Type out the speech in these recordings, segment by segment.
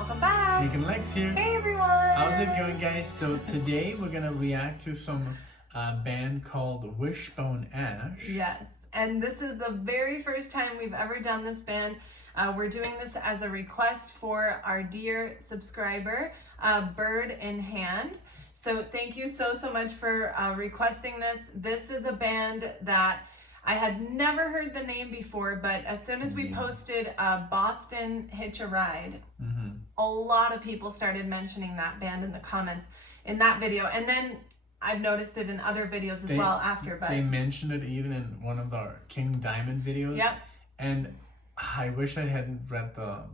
Welcome back. Nick and Lex here. Hey everyone. How's it going, guys? So today we're gonna react to some band called Wishbone Ash. Yes, and this is the very first time we've ever done this band. We're doing this as a request for our dear subscriber, Bird in Hand. So thank you so much for requesting this. This is a band that I had never heard the name before, but as soon as we posted Boston Hitch a Ride, a lot of people started mentioning that band in the comments in that video. And then I've noticed it in other videos as well after. But they mentioned it even in one of the King Diamond videos. Yep. And I wish I hadn't read the,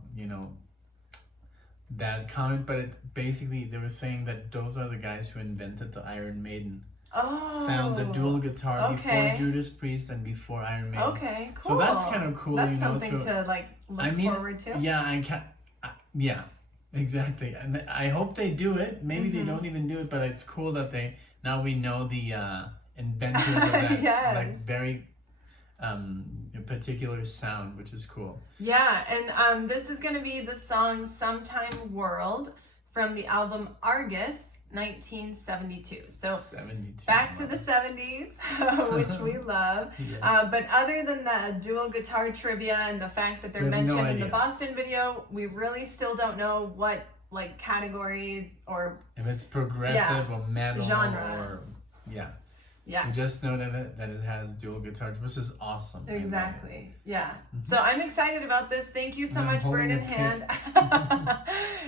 that comment, but it basically, they were saying that those are the guys who invented the Iron Maiden sound, the dual guitar before Judas Priest and before Iron Maiden. Okay, cool. So that's kind of cool, That's something to look forward to. Yeah, yeah, exactly. And I hope they do it. Maybe they don't even do it, but it's cool that now we know the inventors of that Yes. very particular sound, which is cool. Yeah, and this is going to be the song Sometime World from the album Argus, 1972. So 72. Back to the 70s, which we love. But other than the dual guitar trivia and the fact that they're mentioned in the Boston video, we really still don't know what category or if it's progressive or metal genre or Yeah. We just know that it has dual guitars, which is awesome. Exactly. Yeah. So I'm excited about this. Thank you so much, Bird in Hand.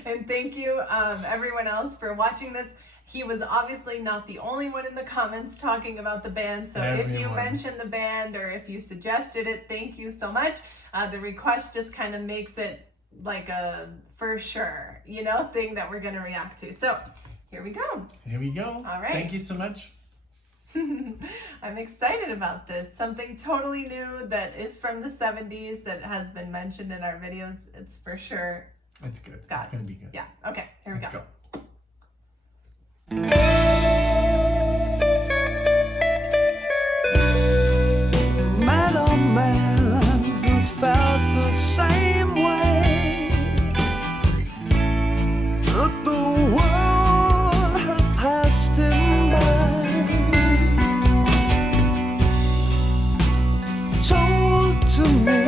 And thank you everyone else for watching this. He was obviously not the only one in the comments talking about the band. So if you mentioned the band or if you suggested it, thank you so much. The request just kind of makes it like a for sure, thing that we're going to react to. So here we go. Here we go. All right. Thank you so much. I'm excited about this. Something totally new that is from the 70s that has been mentioned in our videos. It's for sure. It's good. It's going to be good. Yeah. Okay. Here we go. Man, oh man, who felt the same way. Look, the world had passed him by. To me,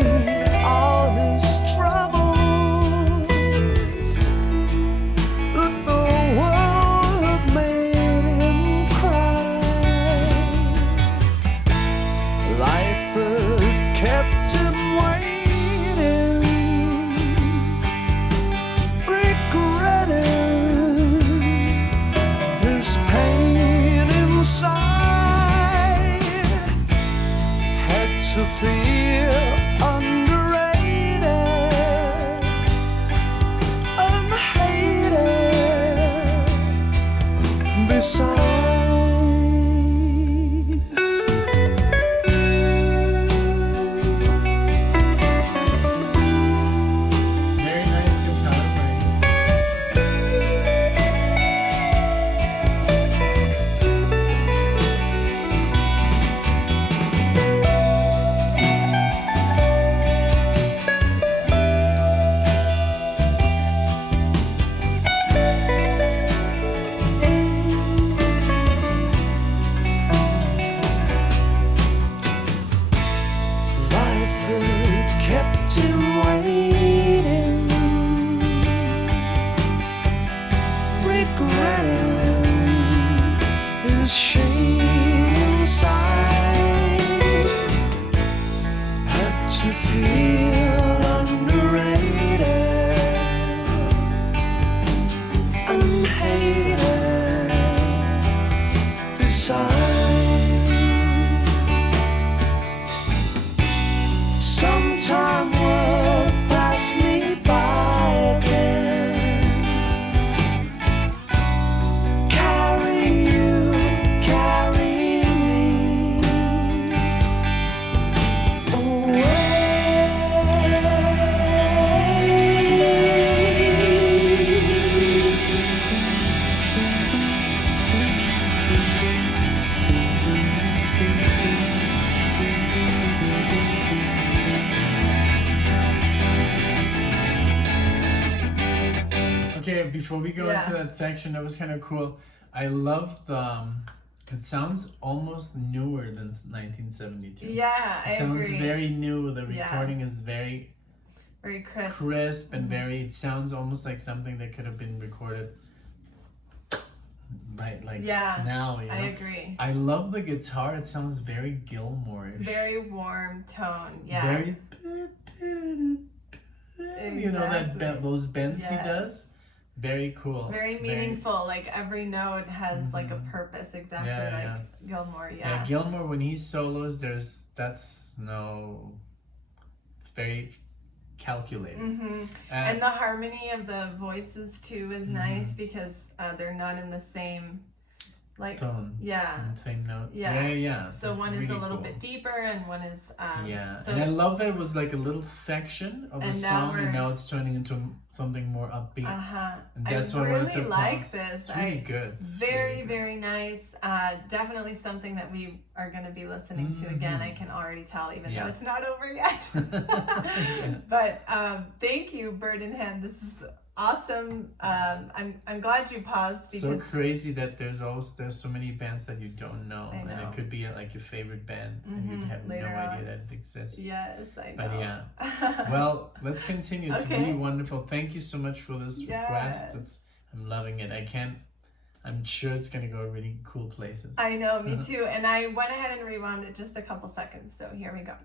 all his troubles, that the world had made him cry. Life had kept him waiting, regretting his pain inside. Had to feel underrated, unhated, besides. Very nice guitar playing. Kept him waiting, regretting his shame inside. Had to feel underrated, unhated, besides. Sometime world pass me by again. Carry you, carry me away. before we go into that section, that was kind of cool. I love the. It sounds almost newer than 1972. Yeah, it sounds very new. The recording is very crisp. Crisp and very. It sounds almost like something that could have been recorded. Right, like now. You know? I agree. I love the guitar. It sounds very Gilmore-ish. Very warm tone. Yeah. Very. You know that those bends he does. Very cool. Very meaningful. Like every note has like a purpose. Exactly like Gilmore. Yeah, Gilmore when he solos, it's very calculated. And the harmony of the voices too is nice because they're not in the same tone. Same note. So one is a little bit deeper and one is so and I love that it was like a little section of a song and now it's turning into something more upbeat. And that's what I really like this. It's really good. Very nice. Definitely something that we are going to be listening to again. I can already tell, even though it's not over yet. But thank you, Bird in Hand. This is awesome. I'm glad you paused because so crazy that there's so many bands that you don't know, and it could be like your favorite band and you have no idea that it exists. Yes, I know. But yeah, well, let's continue. It's really wonderful. Thank you so much for this request. I'm loving it. I'm sure it's gonna go really cool places. I know, me too. And I went ahead and rewound it just a couple seconds. So here we go.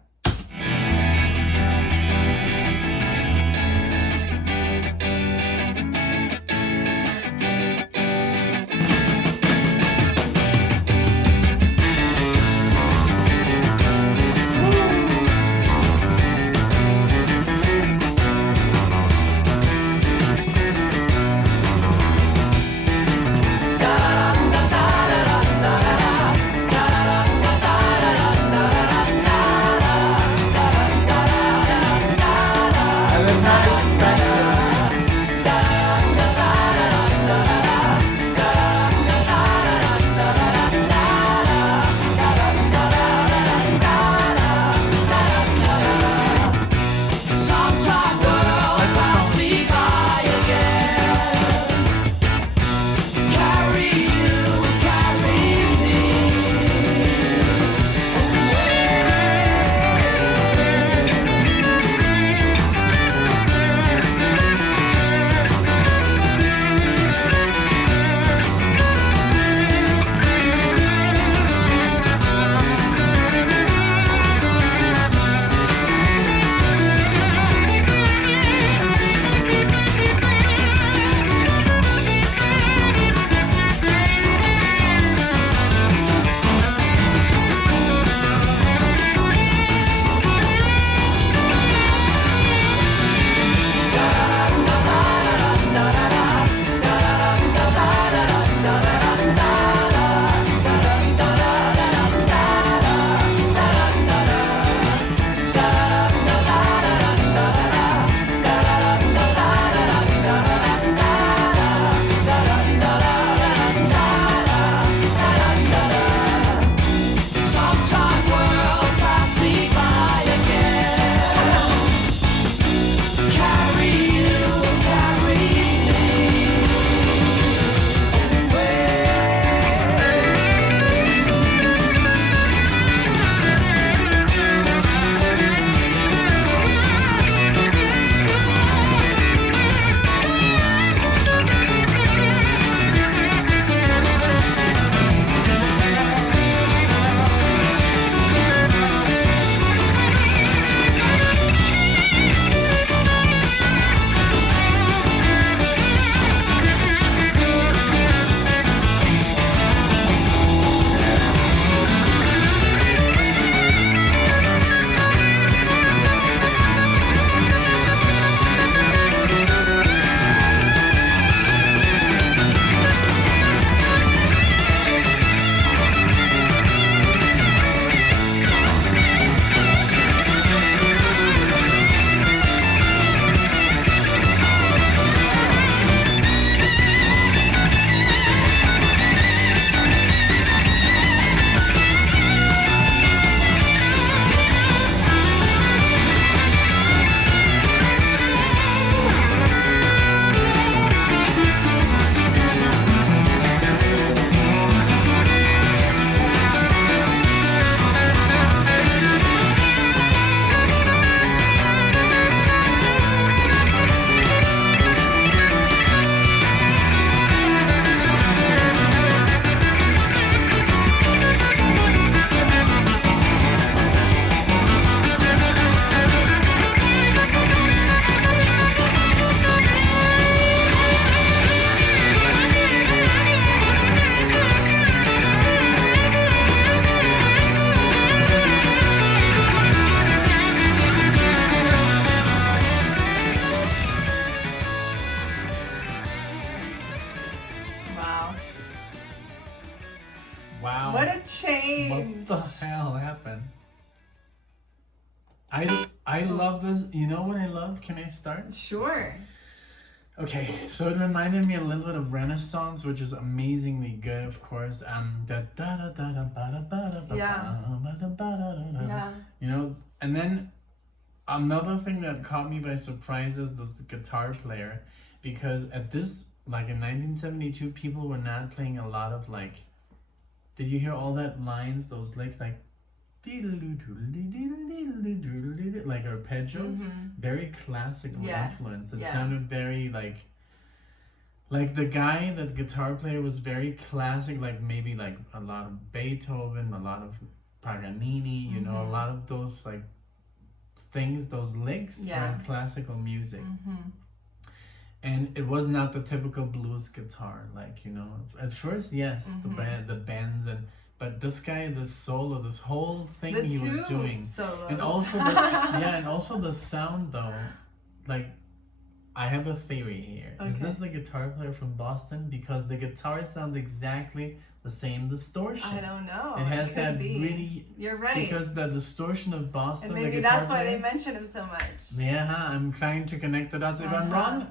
I love this. You know what I love? Can I start? Sure. Okay, so it reminded me a little bit of Renaissance, which is amazingly good, of course. Yeah. You know, and then another thing that caught me by surprise is this guitar player, because at this, like in 1972, people were not playing a lot of like, did you hear all that lines, those licks like like arpeggios? Very classical influence. It sounded very like the guy, that guitar player was very classic, like maybe like a lot of Beethoven, a lot of Paganini, you know, a lot of those like things, those licks were in classical music. And it was not the typical blues guitar, like, you know, at first, yes, the bends, but this guy, this solo, this whole thing he was doing, solos. and also and also the sound though, like, I have a theory here. Okay. Is this the guitar player from Boston? Because the guitar sounds exactly the same distortion. I don't know. It has that really. You're right. Because the distortion of Boston, and maybe the guitar that's why player, they mention him so much. Yeah, I'm trying to connect the dots. If I'm wrong,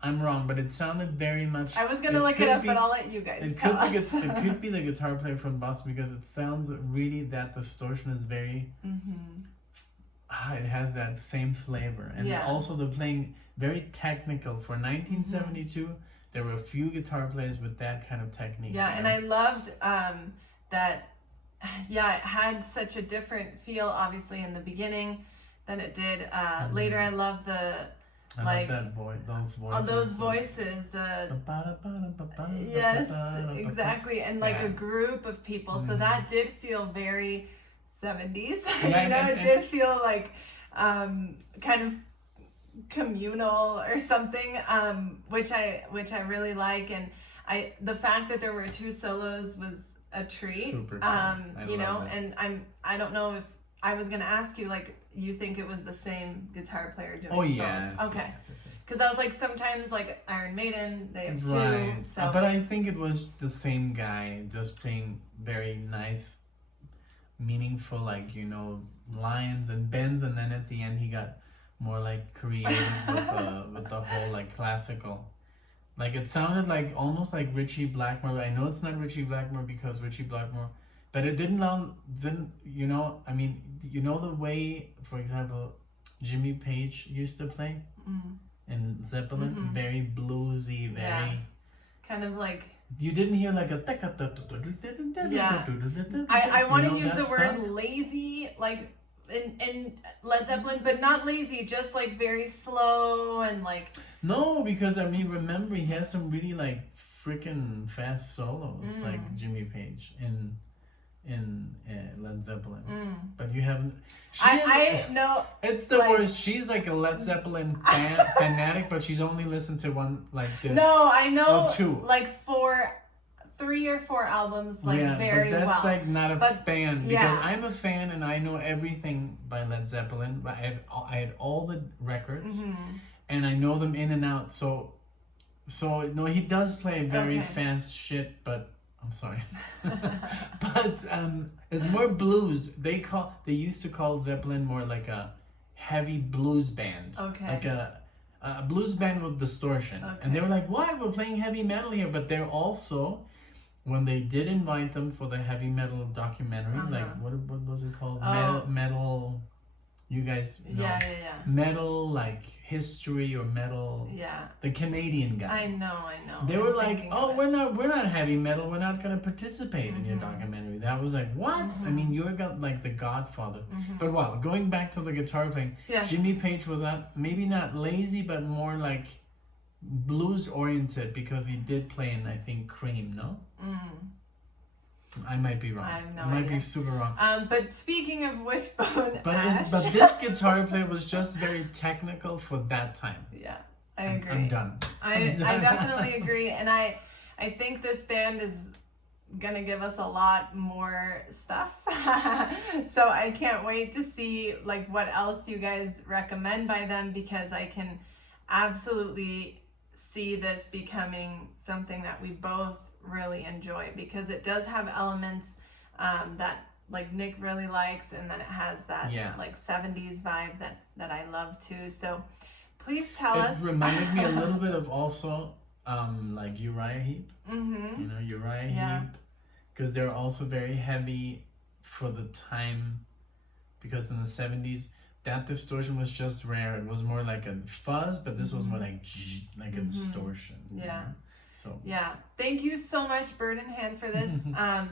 I'm wrong, but it sounded very much. I was gonna look it up, but I'll let you guys tell us. It could be the guitar player from Boston, because it sounds really, that distortion is very. It has that same flavor, and also they're playing very technical. For 1972, there were a few guitar players with that kind of technique. Yeah, and I loved that. Yeah, it had such a different feel, obviously, in the beginning than it did later. I love the. I love that voice, those voices. Oh, those voices. Yes, exactly. And like a group of people. So that did feel very 70s. It did feel like kind of communal or something, which I really like. And the fact that there were two solos was a treat. Super cool. You know, and I don't know if I was gonna ask you, like, you think it was the same guitar player doing both? Yes. Okay. Because I was like, sometimes like Iron Maiden, they have two. Right. So. But I think it was the same guy, just playing very nice, meaningful, like, you know, lines and bends, and then at the end he got more like creative with the whole like classical. Like, it sounded like almost like Ritchie Blackmore. I know it's not Ritchie Blackmore, because Ritchie Blackmore. But it didn't, you know, I mean, you know the way, for example, Jimmy Page used to play in Zeppelin? Very bluesy, very... kind of like... You didn't hear like a... Yeah. I want to use the word lazy, like, in Led Zeppelin, but not lazy, just like very slow and like... No, because, I mean, remember, he has some really like freaking fast solos, like Jimmy Page in Led Zeppelin, but you haven't. I know it's the worst. She's like a Led Zeppelin fanatic, but she's only listened to one like this. No, I know. Oh, two. Like 3 or 4 albums, like very well. But that's like not a fan, because I'm a fan and I know everything by Led Zeppelin. But I had all the records, and I know them in and out. So no, he does play very fast shit, but. I'm sorry, but it's more blues. They used to call Zeppelin more like a heavy blues band, like a blues band with distortion. And they were like, "What? We're playing heavy metal here." But they're also, when they did invite them for the heavy metal documentary, like what was it called? Metal. You guys know. Metal, like history or metal. The Canadian guy. I know. They were like, "Oh, we're not heavy metal. We're not gonna participate in your documentary." That was like, what? I mean, you're like the Godfather. But wow, going back to the guitar playing, Jimmy Page was maybe not lazy, but more like blues oriented, because he did play in, I think, Cream. No. I might be wrong. I have no idea. Might be super wrong. But speaking of Wishbone Ash... But this guitar player was just very technical for that time. Yeah, I agree. I'm done. I definitely agree. And I think this band is gonna give us a lot more stuff. So I can't wait to see like what else you guys recommend by them, because I can absolutely see this becoming something that we both really enjoy, because it does have elements that like Nick really likes, and then it has that like 70s vibe that I love too. So please tell us. It reminded me a little bit of also like Uriah Heep. You know, Uriah Heep, because they're also very heavy for the time, because in the 70s that distortion was just rare. It was more like a fuzz, but this was more like a distortion. Yeah. You know? So yeah, thank you so much, Bird in Hand, for this.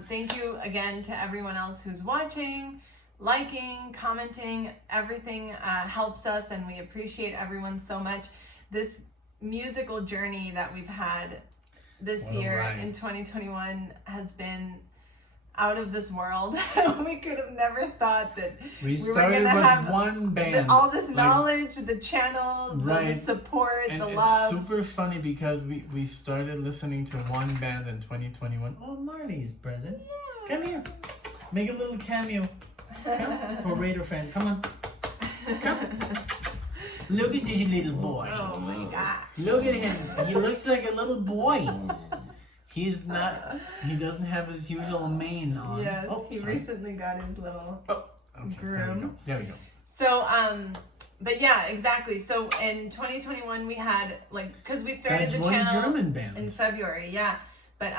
Thank you again to everyone else who's watching, liking, commenting. Everything helps us, and we appreciate everyone so much. This musical journey that we've had this year in 2021 has been out of this world. We could have never thought that we started with have one band. all this knowledge, the channel, the support, and the it's love. Super funny because we started listening to one band in 2021. Oh, Marley's present. Yeah. Come here. Make a little cameo. Come for Raider fan. Come on. Come. Look at this little boy. Oh my gosh. Look at him. He looks like a little boy. He's not, he doesn't have his usual mane on. Yes, he recently got his little groom. There we go. So, but yeah, exactly. So in 2021 we had, like, because we started the channel German band in February, but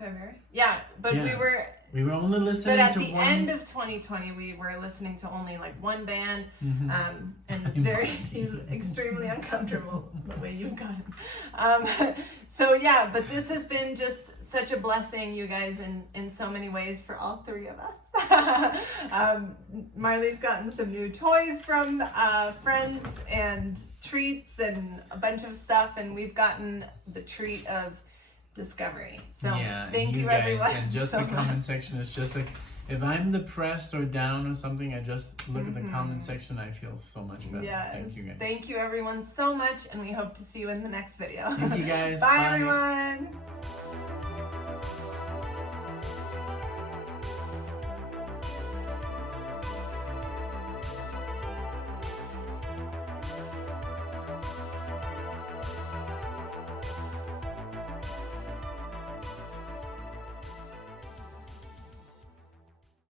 February? Yeah, but we were only listening to one. But at to the end of 2020, we were listening to only like one band, and he's extremely uncomfortable the way you've got him. So yeah, but this has been just such a blessing, you guys, in so many ways for all three of us. Marley's gotten some new toys from friends and treats and a bunch of stuff, and we've gotten the treat of discovery. So thank you guys, everyone. And just so the comment much. section is just like, if I'm depressed or down or something, I just look at the comment section. I feel so much better. Yes. Thank you guys. Thank you everyone so much, and we hope to see you in the next video. Thank you guys. Bye everyone.